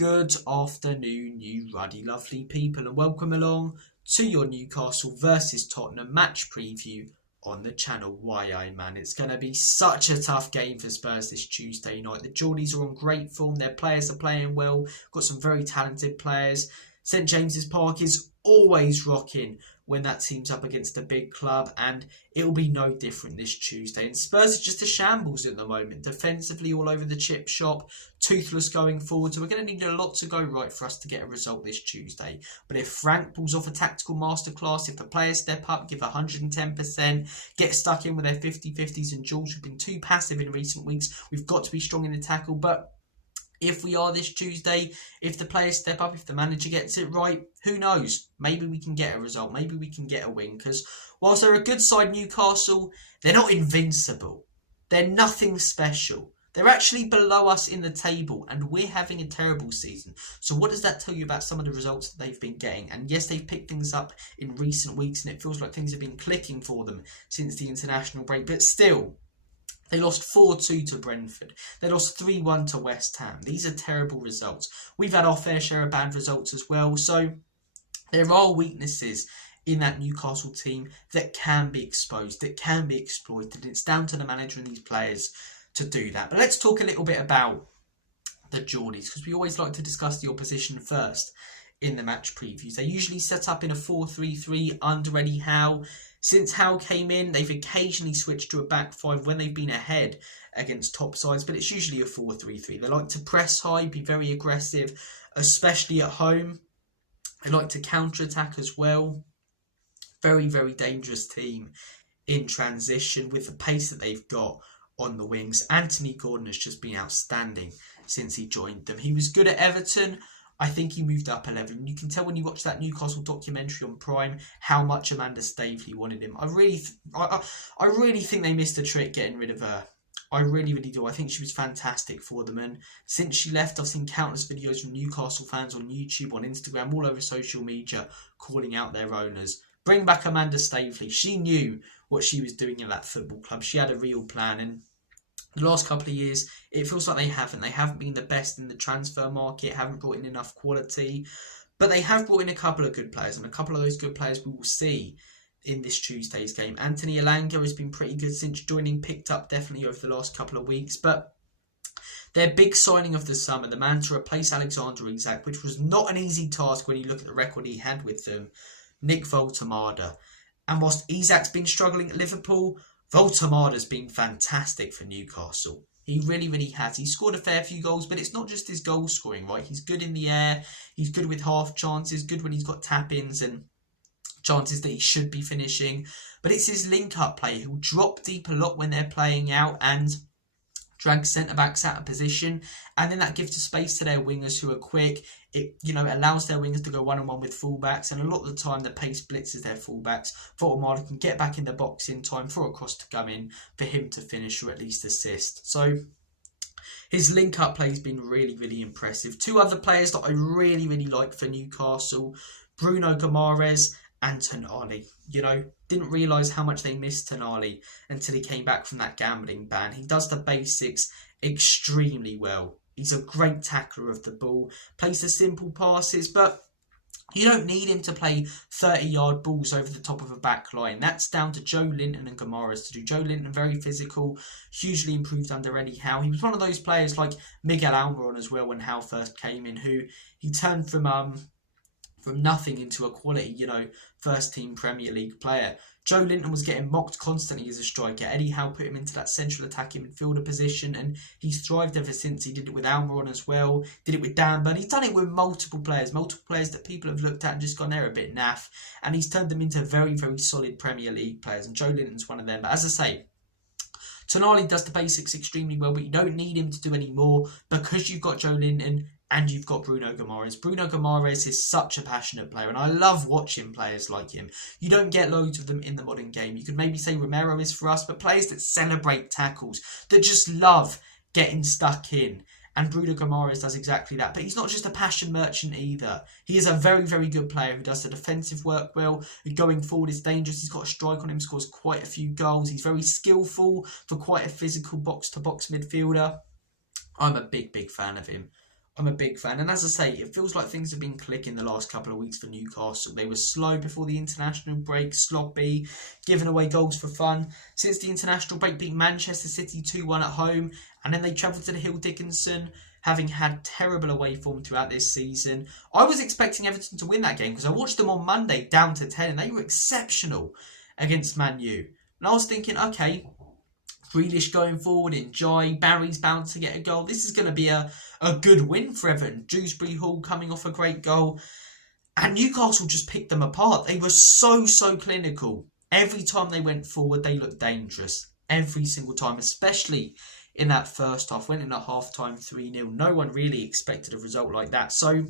Good afternoon, you ruddy lovely people, and welcome along to your Newcastle versus Tottenham match preview on the channel. Man, it's going to be such a tough game for Spurs this Tuesday night. The Geordies are on great form, their players are playing well, got some very talented players. St James's Park is always rocking when that team's up against a big club, and it will be no different this Tuesday. And Spurs are just a shambles at the moment, defensively all over the chip shop, toothless going forward, so we're going to need a lot to go right for us to get a result this Tuesday. But if Frank pulls off a tactical masterclass, if the players step up, give 110%, get stuck in with their 50-50s and duels, we've been too passive in recent weeks, we've got to be strong in the tackle. But if we are this Tuesday, if the players step up, if the manager gets it right, who knows? Maybe we can get a result. Maybe we can get a win. Because whilst they're a good side, Newcastle, they're not invincible. They're nothing special. They're actually below us in the table, and we're having a terrible season. So what does that tell you about some of the results that they've been getting? And yes, they've picked things up in recent weeks, and it feels like things have been clicking for them since the international break. But still, they lost 4-2 to Brentford. They lost 3-1 to West Ham. These are terrible results. We've had our fair share of bad results as well. So there are weaknesses in that Newcastle team that can be exposed, that can be exploited. It's down to the manager and these players to do that. But let's talk a little bit about the Geordies, because we always like to discuss the opposition first in the match previews. They usually set up in a 4-3-3 under Eddie Howe. Since Howe came in, they've occasionally switched to a back five when they've been ahead against top sides, but it's usually a 4-3-3. They like to press high, be very aggressive, especially at home. They like to counter-attack as well. Very, very dangerous team in transition with the pace that they've got on the wings. Anthony Gordon has just been outstanding since he joined them. He was good at Everton. I think he moved up a level. And you can tell when you watch that Newcastle documentary on Prime how much Amanda Staveley wanted him. I really think they missed a trick getting rid of her. I really, really do. I think she was fantastic for them. And since she left, I've seen countless videos from Newcastle fans on YouTube, on Instagram, all over social media, calling out their owners. Bring back Amanda Staveley. She knew what she was doing in that football club. She had a real plan. And the last couple of years, it feels like they haven't. They haven't been the best in the transfer market, haven't brought in enough quality. But they have brought in a couple of good players, and a couple of those good players we will see in this Tuesday's game. Anthony Elanga has been pretty good since joining, picked up definitely over the last couple of weeks. But their big signing of the summer, the man to replace Alexander Isak, which was not an easy task when you look at the record he had with them, Nick Voltemade. And whilst Isak's been struggling at Liverpool, Voltemada's been fantastic for Newcastle. He really, really has. He's scored a fair few goals, but it's not just his goal scoring, right? He's good in the air. He's good with half chances, good when he's got tap-ins and chances that he should be finishing. But it's his link-up play. He'll drop deep a lot when they're playing out and drag centre-backs out of position. And then that gives the space to their wingers who are quick. It allows their wingers to go one-on-one with fullbacks, and a lot of the time the pace blitzes their fullbacks. Voltemade can get back in the box in time for a cross to come in, for him to finish or at least assist. So his link-up play has been really, really impressive. Two other players that I really, really like for Newcastle, Bruno Guimaraes and Tonali. Didn't realise how much they missed Tonali until he came back from that gambling ban. He does the basics extremely well. He's a great tackler of the ball, plays the simple passes, but you don't need him to play 30-yard balls over the top of a back line. That's down to Joe Linton and Guimaraes to do. Joe Linton, very physical, hugely improved under Eddie Howe. He was one of those players like Miguel Almiron as well when Howe first came in, who he turned from nothing into a quality, first-team Premier League player. Joe Linton was getting mocked constantly as a striker. Eddie Howe put him into that central attacking midfielder position, and he's thrived ever since. He did it with Almiron as well, did it with Dan Burn. He's done it with multiple players that people have looked at and just gone, they're a bit naff, and he's turned them into very, very solid Premier League players, and Joe Linton's one of them. But as I say, Tonali does the basics extremely well, but you don't need him to do any more because you've got Joe Linton and you've got Bruno Guimaraes. Bruno Guimaraes is such a passionate player, and I love watching players like him. You don't get loads of them in the modern game. You could maybe say Romero is for us, but players that celebrate tackles, that just love getting stuck in. And Bruno Guimaraes does exactly that. But he's not just a passion merchant either. He is a very, very good player who does the defensive work well. Going forward is dangerous. He's got a strike on him, scores quite a few goals. He's very skillful for quite a physical box-to-box midfielder. I'm a big, big fan of him. I'm a big fan. And as I say, it feels like things have been clicking the last couple of weeks for Newcastle. They were slow before the international break, sloppy, giving away goals for fun. Since the international break, beat Manchester City 2-1 at home. And then they travelled to the Hill Dickinson, having had terrible away form throughout this season. I was expecting Everton to win that game because I watched them on Monday down to 10 and they were exceptional against Man U. And I was thinking, okay, Grealish going forward, Enjoy, Barry's bound to get a goal. This is going to be a good win for Everton. Dewsbury Hall coming off a great goal. And Newcastle just picked them apart. They were so clinical. Every time they went forward, they looked dangerous. Every single time, especially in that first half. Went in at half-time 3-0. No one really expected a result like that. So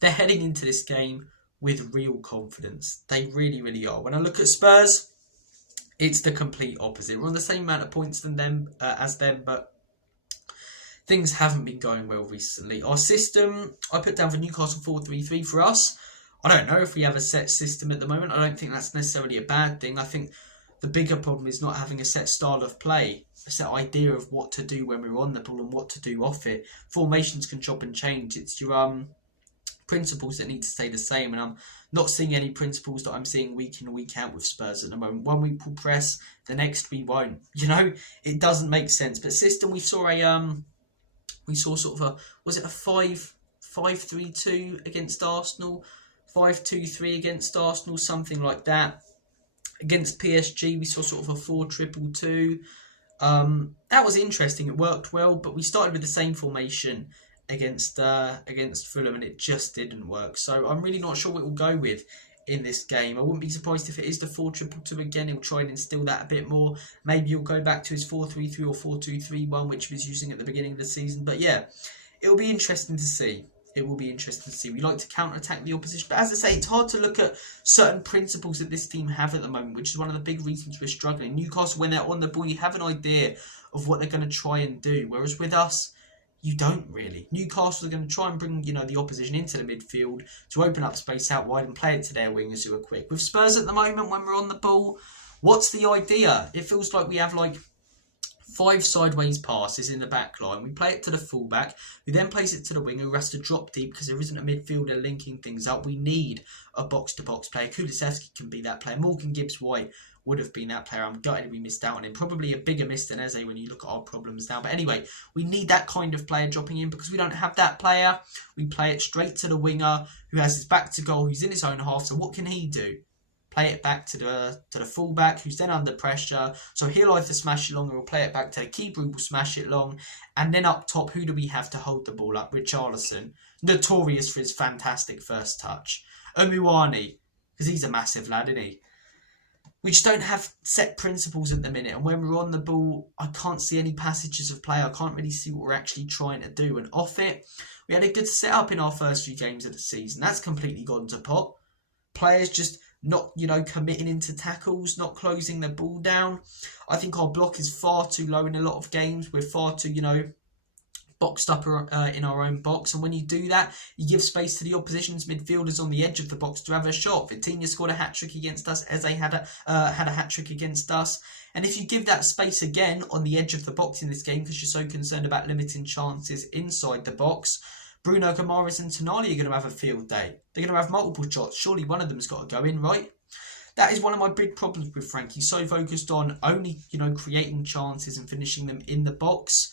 they're heading into this game with real confidence. They really are. When I look at Spurs, it's the complete opposite. We're on the same amount of points as them, but things haven't been going well recently. Our system, I put down for Newcastle 4-3-3 for us. I don't know if we have a set system at the moment. I don't think that's necessarily a bad thing. I think the bigger problem is not having a set style of play, a set idea of what to do when we're on the ball and what to do off it. Formations can chop and change. It's your principles that need to stay the same, and I'm not seeing any principles that I'm seeing week in and week out with Spurs at the moment. One week we'll press, the next we won't. You know, it doesn't make sense. But system, we saw sort of a, was it a 5-3-2 against Arsenal, 5-2-3 against Arsenal, something like that. Against PSG, we saw sort of a 4-2-2. That was interesting. It worked well, but we started with the same formation against Fulham, and it just didn't work. So I'm really not sure what we'll go with in this game. I wouldn't be surprised if it is the 4-2-2 again. He'll try and instill that a bit more. Maybe he'll go back to his 4-3-3 or 4-2-3-1, which he was using at the beginning of the season. But yeah, it'll be interesting to see. It will be interesting to see. We like to counter-attack the opposition. But as I say, it's hard to look at certain principles that this team have at the moment, which is one of the big reasons we're struggling. Newcastle, when they're on the ball, you have an idea of what they're going to try and do. Whereas with us, you don't really. Newcastle are going to try and bring, the opposition into the midfield to open up space out wide and play it to their wingers who are quick. With Spurs at the moment, when we're on the ball, what's the idea? It feels like we have 5 sideways passes in the back line. We play it to the fullback, who then plays it to the winger, who has to drop deep because there isn't a midfielder linking things up. We need a box-to-box player. Kulusevski can be that player. Morgan Gibbs-White would have been that player. I'm gutted we missed out on him. Probably a bigger miss than Eze when you look at our problems now. But anyway, we need that kind of player dropping in because we don't have that player. We play it straight to the winger, who has his back to goal, who's in his own half. So what can he do? Play it back to the fullback, who's then under pressure. So he'll either smash it long or he'll play it back to the keeper, who will smash it long. And then up top, who do we have to hold the ball up? Richarlison, notorious for his fantastic first touch. Umuani, because he's a massive lad, isn't he? We just don't have set principles at the minute. And when we're on the ball, I can't see any passages of play. I can't really see what we're actually trying to do. And off it, we had a good setup in our first few games of the season. That's completely gone to pot. Players just not, committing into tackles, not closing the ball down. I think our block is far too low in a lot of games. We're far too, boxed up in our own box. And when you do that, you give space to the opposition's midfielders on the edge of the box to have a shot. Vitinha scored a hat-trick against us. Eze had a hat-trick against us. And if you give that space again on the edge of the box in this game, because you're so concerned about limiting chances inside the box, Bruno Guimaraes and Tonali are going to have a field day. They're going to have multiple shots. Surely one of them's got to go in, right? That is one of my big problems with Frank. He's so focused on only, creating chances and finishing them in the box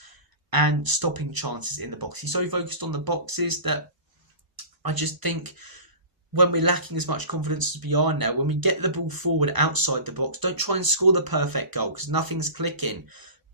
and stopping chances in the box. He's so focused on the boxes that I just think when we're lacking as much confidence as we are now, when we get the ball forward outside the box, don't try and score the perfect goal because nothing's clicking.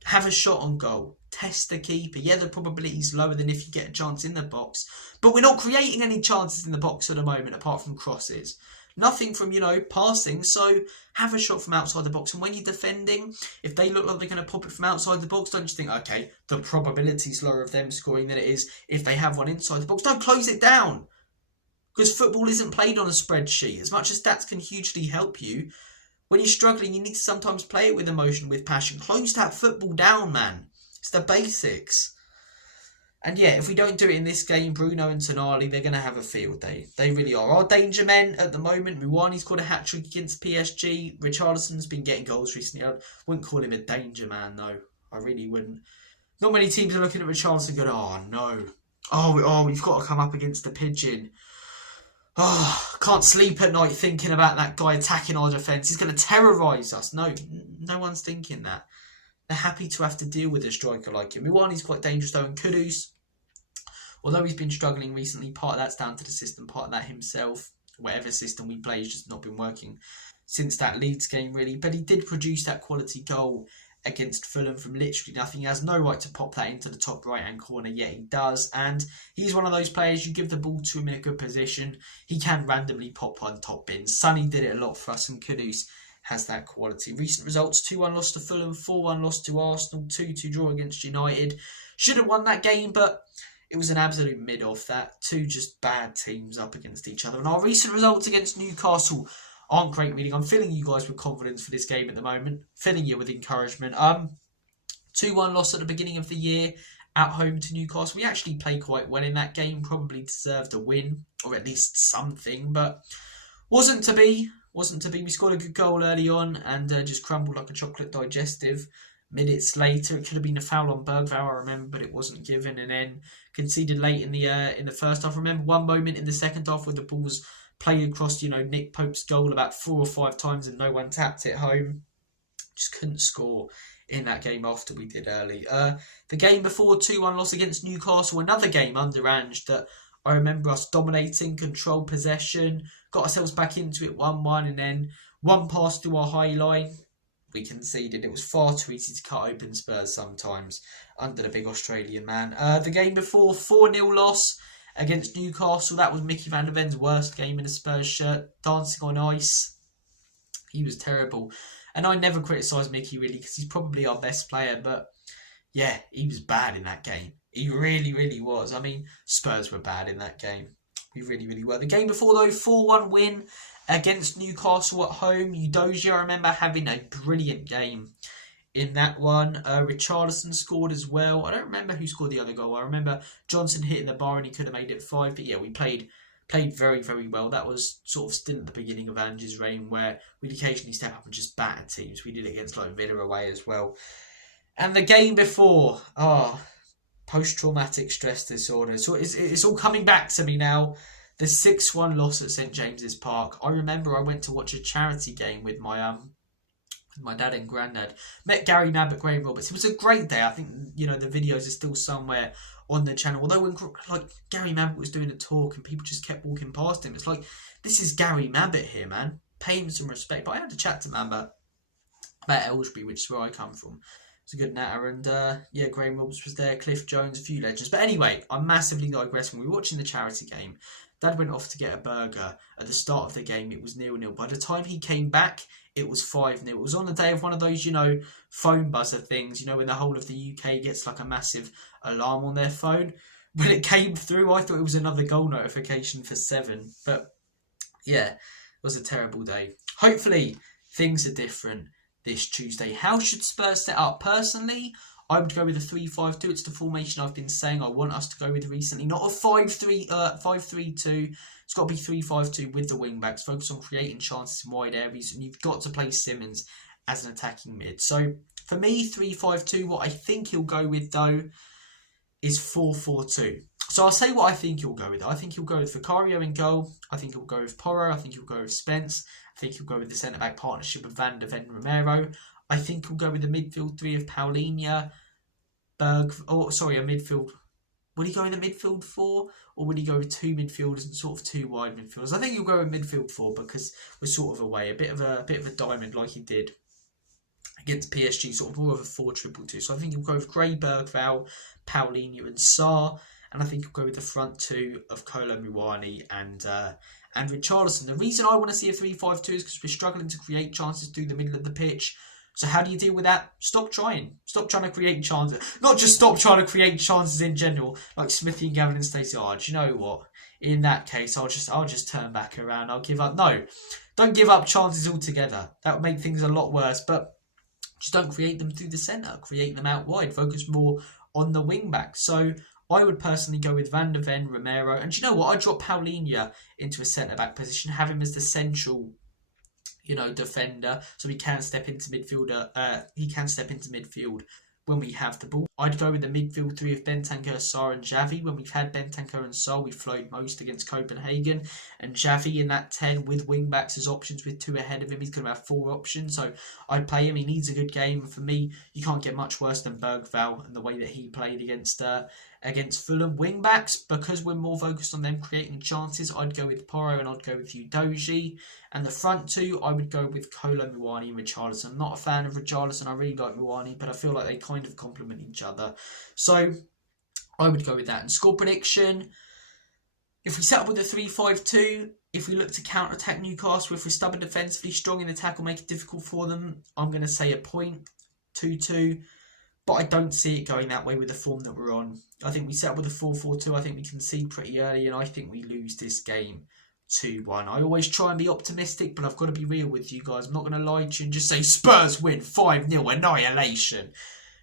Have a shot on goal. Test the keeper. Yeah, the probability is lower than if you get a chance in the box. But we're not creating any chances in the box at the moment apart from crosses. Nothing from, passing. So have a shot from outside the box. And when you're defending, if they look like they're going to pop it from outside the box, don't just think, okay, the probability is lower of them scoring than it is if they have one inside the box. Don't close it down. Because football isn't played on a spreadsheet. As much as stats can hugely help you, when you're struggling, you need to sometimes play it with emotion, with passion. Close that football down, man. It's the basics. And yeah, if we don't do it in this game, Bruno and Tonali, they're going to have a field day. They really are. Our danger men at the moment, Muwani's scored a hat-trick against PSG. Richarlison's been getting goals recently. I wouldn't call him a danger man, though. I really wouldn't. Not many teams are looking at Richarlison going, oh, no. we've got to come up against the Pigeon. Oh, can't sleep at night thinking about that guy attacking our defence. He's going to terrorise us. No one's thinking that. They're happy to have to deal with a striker like him. Iwani's quite dangerous though, and Kudus, although he's been struggling recently, part of that's down to the system, part of that himself. Whatever system we play has just not been working since that Leeds game, really. But he did produce that quality goal against Fulham from literally nothing. He has no right to pop that into the top right-hand corner, yet he does. And he's one of those players, you give the ball to him in a good position, he can randomly pop on top bins. Sonny did it a lot for us, and Kudus has that quality. Recent results: 2-1 loss to Fulham, 4-1 loss to Arsenal, 2-2 draw against United. Should have won that game, but it was an absolute mid-off. That two just bad teams up against each other. And our recent results against Newcastle aren't great reading. I'm filling you guys with confidence for this game at the moment, filling you with encouragement. 2-1 loss at the beginning of the year at home to Newcastle. We actually played quite well in that game, probably deserved a win, or at least something, but wasn't to be. We scored a good goal early on and just crumbled like a chocolate digestive. Minutes later, it could have been a foul on Bergvall, I remember, but it wasn't given, and then conceded late in the first half. I remember one moment in the second half where the ball was played across, Nick Pope's goal about 4 or 5 times and no one tapped it home. Just couldn't score in that game after we did early. The game before, 2-1 loss against Newcastle, another game under Ange that I remember us dominating, controlled possession, got ourselves back into it 1-1, and then one pass through our high line, we conceded. It was far too easy to cut open Spurs sometimes under the big Australian man. The game before, 4-0 loss against Newcastle. That was Mickey van der Ven's worst game in a Spurs shirt, dancing on ice. He was terrible. And I never criticised Mickey really because he's probably our best player, but yeah, he was bad in that game. He really, really was. I mean, Spurs were bad in that game. We really, really were. The game before, though, 4-1 win against Newcastle at home. Udogie, I remember having a brilliant game in that one. Richarlison scored as well. I don't remember who scored the other goal. I remember Johnson hitting the bar and he could have made it 5. But yeah, we played very, very well. That was sort of still at the beginning of Ange's reign, where we'd occasionally step up and just batter teams. We did it against like Villa away as well. And the game before, post-traumatic stress disorder. So it's all coming back to me now. The 6-1 loss at St James's Park. I remember I went to watch a charity game with my dad and granddad. Met Gary Nabb, Graham Roberts. It was a great day. I think the videos are still somewhere on the channel. Although when Gary Mabbott was doing a talk and people just kept walking past him, it's like, this is Gary Mabbott here, man. Pay him some respect. But I had to chat to Mabbott about Aylesbury, which is where I come from. It's a good natter, and Graham Roberts was there, Cliff Jones, a few legends. But anyway, I'm massively digressing. We were watching the charity game. Dad went off to get a burger. At the start of the game, it was 0-0. By the time he came back, it was 5-0. It was on the day of one of those, phone buzzer things, when the whole of the UK gets like a massive alarm on their phone. When it came through, I thought it was another goal notification for 7. But yeah, it was a terrible day. Hopefully, things are different this Tuesday. How should Spurs set up? Personally, I would go with a 3-5-2. It's the formation I've been saying I want us to go with recently. Not a 5-3-2. It's got to be 3-5-2 with the wing backs. Focus on creating chances in wide areas, and you've got to play Simmons as an attacking mid. So for me, 3-5-2. What I think he'll go with though is 4-4-2. So I'll say what I think he'll go with. I think he'll go with Vicario in goal. I think he'll go with Porro. I think he'll go with Spence. I think he'll go with the centre-back partnership of Van der Ven Romero. I think he'll go with the midfield 3 of Paulinho, a midfield. Will he go in the midfield 4, or will he go with 2 midfielders and sort of 2 wide midfielders? I think he'll go with midfield 4 because we're sort of away, a bit of a diamond like he did against PSG, sort of more of a 4-2-2. So I think he'll go with Gray, Bergvall, Paulinho, and Sarr. And I think he'll go with the front 2 of Kolo Muani and Richarlison. The reason I want to see a 3-5-2 is because we're struggling to create chances through the middle of the pitch. So how do you deal with that? Stop trying. Stop trying to create chances. Not just stop trying to create chances in general, like Smithy and Gavin and Stacey. Do you know what? In that case, I'll just turn back around. I'll give up. No, don't give up chances altogether. That would make things a lot worse. But just don't create them through the centre. Create them out wide. Focus more on the wing back. So I would personally go with Van der Ven, Romero, and do you know what? I'd drop Paulinho into a centre back position, have him as the central, defender, so he can step into midfield. He can step into midfield when we have the ball. I'd go with the midfield three of Bentancur, Sarr and Xavi. When we've had Bentancur and Sarr, we've flowed most against Copenhagen. And Xavi in that 10 with wing-backs as options with 2 ahead of him. He's going to have 4 options, so I'd play him. He needs a good game. And for me, you can't get much worse than Bergvall and the way that he played against Fulham. Wing-backs, because we're more focused on them creating chances, I'd go with Porro and I'd go with Udogie. And the front two, I would go with Kolo Muani and Richarlison. I'm not a fan of Richarlison. I really like Muani, but I feel like they kind of complement each other. So I would go with that. And score prediction, if we set up with a 3-5-2, if we look to counter-attack Newcastle, if we're stubborn defensively, strong in attack, will make it difficult for them, I'm going to say a point, 2-2. But I don't see it going that way with the form that we're on. I think we set up with a 4-4-2. I think we concede pretty early, and I think we lose this game 2-1. I always try and be optimistic, but I've got to be real with you guys. I'm not going to lie to you and just say Spurs win 5-0 annihilation,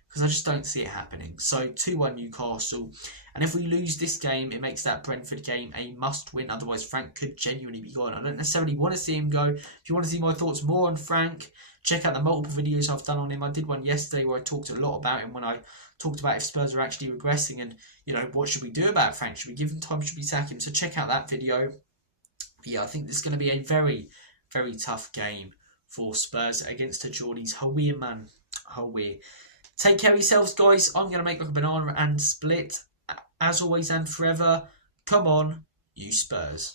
because I just don't see it happening. So 2-1 Newcastle. And if we lose this game, it makes that Brentford game a must-win. Otherwise, Frank could genuinely be gone. I don't necessarily want to see him go. If you want to see my thoughts more on Frank, check out the multiple videos I've done on him. I did one yesterday where I talked a lot about him when I talked about if Spurs are actually regressing and, you know, what should we do about Frank? Should we give him time? Should we sack him? So check out that video. Yeah, I think this is going to be a very, very tough game for Spurs against the Geordies. Haweer, man. Haweer. Take care of yourselves, guys. I'm going to make like a banana and split. As always and forever, come on, you Spurs.